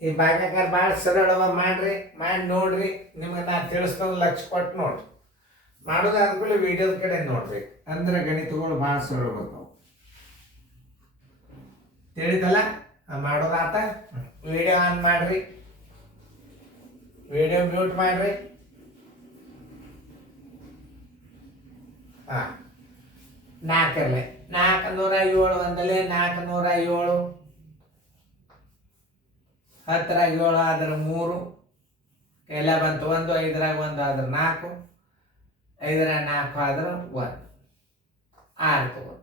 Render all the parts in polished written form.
ಈ ಭಾಗ್ಯಕಾರ ಭಾಳ ಸರಳವ ಮಾಡ್ರಿ, ಮಾಡಿ ನೋಡ್ರಿ. ನಿಮಗೆ ನಾನು ತಿಳಿಸ್ಕೊಂಡು ಲಕ್ಷ ಕೊಟ್ಟು ನೋಡ್ರಿ. ಮಾಡೋದಾದ್ಮೇಲೆ ವಿಡಿಯೋದ ಕಡೆ ನೋಡ್ರಿ, ಅಂದ್ರೆ ಗಣಿತಗಳು ಭಾಳ ಸರಳ ಬರ್ತಾವೆ. ತಿಳಿದಲ್ಲ? ಮಾಡೋದಾತ. ವಿಡಿಯೋ ಆನ್ ಮಾಡ್ರಿ, ವಿಡಿಯೋ ಮ್ಯೂಟ್ ಮಾಡ್ರಿ. ಹಾಂ, 4 407 ಒಂದಲೇ 407, 10ರಾಗ 7 ಆದ್ರೆ 3, ಎಲ್ಲ ಬಂತು 1, 5ರಾಗ 1 ಆದ್ರೆ 4, 5ರಾಗ 4 ಆದ್ರೆ 1, 6 ತಗೋ.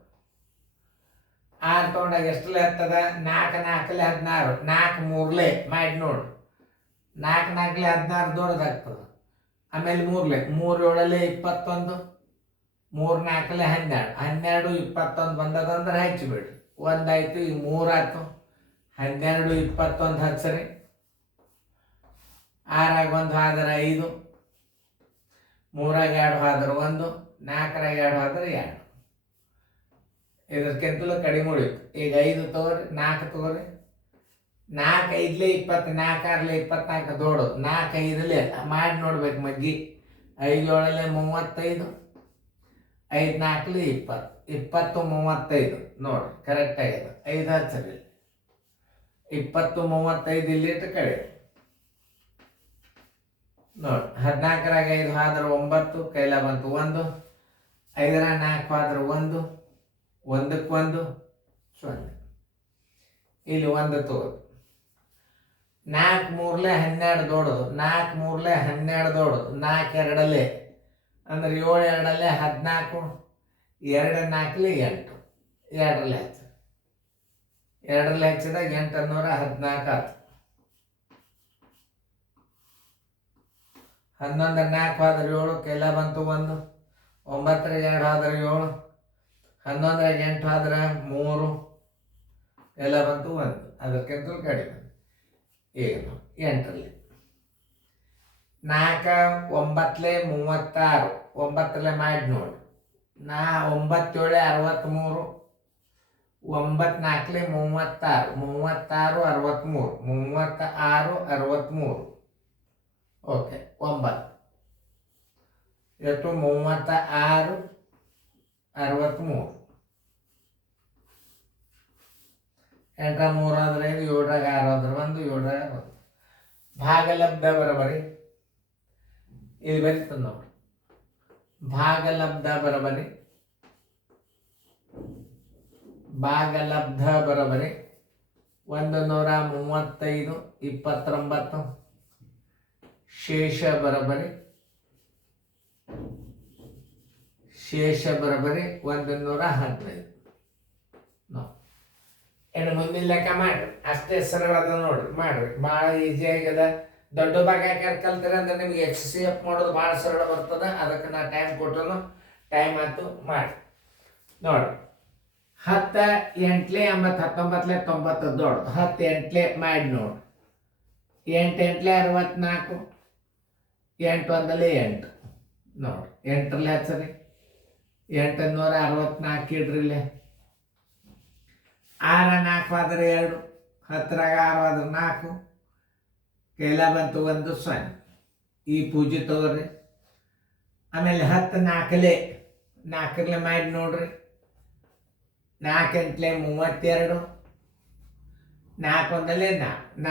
6 ತೊಗೊಂಡಾಗ ಎಷ್ಟಲೆ ಹತ್ತದ? 4 4 16, 4 3 ಮಾಡಿ ನೋಡು. 4 4 16 ದೊಡ್ಡದಾಗ್ತದೆ. ಆಮೇಲೆ 3 3 7 21, 3 4 12, 12 21 ಬಂದದಂದ್ರೆ ಹಚ್ಚಿಬಿಡ್ರಿ. 1 ಆಯ್ತು, ಈಗ 3 ಆಯ್ತು. 12 21 ಹಚ್ಚ್ರಿ. 6ರಾಗ 1 ಆದ್ರೆ 5, 3ರಾಗ 2 ಆದ್ರೆ 1, 4ರಾಗ 2 ಆದ್ರೆ 2. ಇದಕ್ಕಿಂತಲೂ ಕಡಿಮೆ ಉಳಿತು. ಈಗ 5 ತಗೋರಿ, 4 ತಗೋರಿ. 4 5 20, 4 6 24 ದೊಡ್ಡದು. 4 5 ಮಾಡಿ ನೋಡ್ಬೇಕು ಮಗ್ಗಿ. 5 7 35, 5 4 20, 20 35 ನೋಡ್ರಿ, ಕರೆಕ್ಟ್ ಆಗಿದೆ. 5 ಹಚ್ಚರಿ. 20 35 ಇಲ್ಲಿಟ್ಟು ಕಡೆ ನೋಡಿ. 14ರಾಗ 5 ಆದ್ರೆ 9, ಕೈಲ ಬಂತು 1, 5ರಾಗ 4 ಆದ್ರೆ 1, 1ಕ್ಕೆ 1 0. ಇಲ್ಲಿ 1 ತಗೋದು. 4 3 12 ದೊಡ್ಡದು. 4 3 12 ದೊಡ್ಡದು. 4 2 ಅಂದ್ರೆ 7 2 14, 2 4 8, 2 ಹಚ್ಚ. 2 ಹಚ್ಚಿದಾಗ 814 ಆಯ್ತು. 11 4 ಆದ್ರೆ 7, ಕೈಲ ಬಂತು 1, 9ರಾಗ 2 ಆದ್ರೆ 7, 11ರಾಗ 8 ಆದ್ರೆ 3, ಕೈಲ ಬಂತು 1. ಅದಕ್ಕಿಂತಲೂ ಕಡಿಮೆ. ಈಗ 8ರಲ್ಲಿ 4 9 36, 9 ಮಾಡಿ ನೋಡಿ. 9 7 63, 9 4 36, 36 63, 36 63. ಓಕೆ, 9 ಎಷ್ಟು? 36 63. 8 3 ಆದ್ರೆ 5, 7ರಾಗ 6 ಆದ್ರೆ 1, 7ರಾಗ 1. ಭಾಗಲಬ್ಧ ಬರಬರಿ ಇಲ್ಲಿ ಬರೀತದೆ ನೋಡಿ. ಭಾಗಲಬ್ಧ ಬರಬರಿ, ಭಾಗಲಬ್ಧ ಬರಬರಿ 135 29, ಶೇಷ ಬರಬರಿ, ಶೇಷ ಬರಬರಿ 115. ಇನ್ನು ಮುಂದಿನ ಲೆಕ್ಕ ಮಾಡ್ರಿ. ಅಷ್ಟೇ ಸರಳ ಅದ ನೋಡ್ರಿ, ಮಾಡ್ರಿ. ಭಾಳ ಈಸಿ ಆಗ್ಯದ. ದೊಡ್ಡ ಭಾಗಾಕಾರ ಕಲ್ತಿರ ಅಂದ್ರೆ ನಿಮ್ಗೆ HCF ಮಾಡೋದು ಭಾಳ ಸರಳ ಬರ್ತದೆ. ಅದಕ್ಕೆ ನಾ ಟೈಮ್ ಕೊಟ್ಟನು, ಟೈಮ್ ಆಯ್ತು, ಮಾಡಿ ನೋಡ್ರಿ. 10 8 80 19 90 ದೊಡ್ಡದು. 10 8 ಮಾಡಿ ನೋಡ್ರಿ. 8 8 64, 8 1 8 ನೋಡ್ರಿ. 8ರಲ್ಲಿ ಹಚ್ಚರಿ. 864 ಇಡ್ರಿ ಇಲ್ಲೇ. 6 4 ಆದ್ರೆ 2, 10ರಾಗ 6 ಆದ್ರೆ 4, ಕೈಲ ಬಂತು 1 0. ಈ ಪೂಜೆ ತಗೋರಿ. ಆಮೇಲೆ 10 4ರಲ್ಲಿ ಮಾಡಿ ನೋಡ್ರಿ. 4 8 32, 4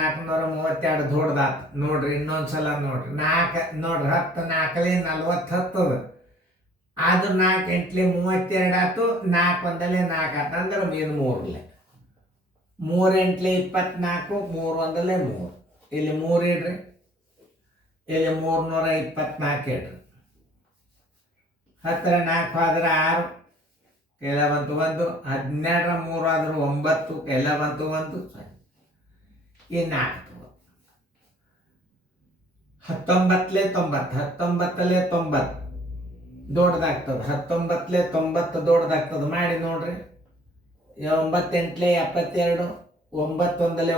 1 432 ದೊಡ್ಡದಾತು ನೋಡ್ರಿ. ಇನ್ನೊಂದ್ಸಲ ನೋಡ್ರಿ. 4 ನೋಡ್ರಿ. 10 4 40 ಹತ್ತದ. ಆದ್ರೂ 4 8 32 ಆಯ್ತು. 4 1 4 ಆಯ್ತು ಅಂದ್ರೆ ಏನು 3. 3 8 24, 3 1 3. ಇಲ್ಲಿ 3 ಇಡ್ರಿ. ಇಲ್ಲಿ 324 ಇಡ್ರಿ. 10 4 ಆದ್ರೆ 6, ಕೈಲ ಬಂತು 1. 12 3 ಆದ್ರೆ 9, ಕೈಲ ಬಂತು 1 0. ಈ 4 19 90 ದೊಡ್ಡದಾಗ್ತದೆ. 19 90 ದೊಡ್ಡದಾಗ್ತದೆ. ಮಾಡಿ ನೋಡ್ರಿ. 9 8 72, 9 1 9,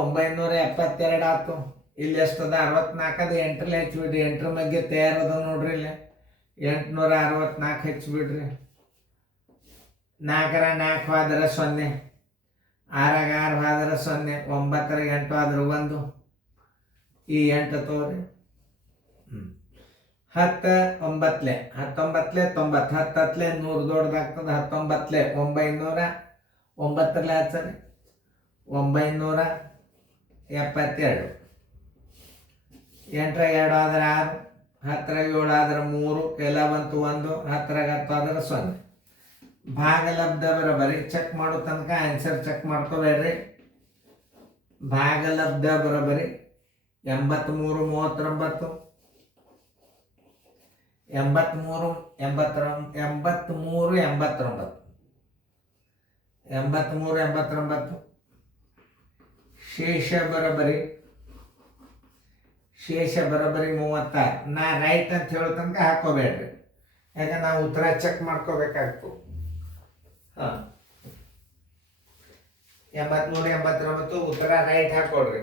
972 ಆಯ್ತು. ಇಲ್ಲಿ ಎಷ್ಟದ? 64 ಅದು 8ರಲ್ಲಿ ಹಚ್ಚಿಬಿಡ್ರಿ. 8ರ ಬಗ್ಗೆ ತಯಾರದ ನೋಡ್ರಿ. ಇಲ್ಲಿ 864 ಹಚ್ಚಿಬಿಡ್ರಿ. 4 4 ಆದ್ರೆ 0, ಆರಾಗ 6 ಆದ್ರೆ 0, 9 8 ಆದ್ರೆ 1, ಈ 8 ತೋರಿ. 10 9 19 90, 10 100 ದೊಡ್ಡದಾಗ್ತದೆ. 19 900, 9 ಹಚ್ಚರಿ 972. 8 2 ಆದ್ರೆ 6, 10 7 ಆದ್ರೆ 3, ಕೆಲ ಬಂತು 1, 10 10 ಆದ್ರೆ 0. ಭಾಗಲಬ್ಧ ಬರೋಬರಿ ಚೆಕ್ ಮಾಡೋ ತನಕ ಆನ್ಸರ್ ಚೆಕ್ ಮಾಡ್ಕೋಬೇಡ್ರಿ. ಭಾಗಲಬ್ಧ ಬರೋಬರಿ 83 39, 83 89. ಶೇಷ ಬರೋಬರಿ 36. ನಾ ರೈಟ್ ಅಂತ ಹೇಳೋ ತನಕ ಹಾಕೋಬೇಡ್ರಿ, ಯಾಕೆ ನಾವು ಉತ್ತರ ಚೆಕ್ ಮಾಡ್ಕೋಬೇಕಾಗ್ತು. 83 89 ಉತ್ತರ ರೈಟ್ ಹಾಕೊಡ್ರಿ.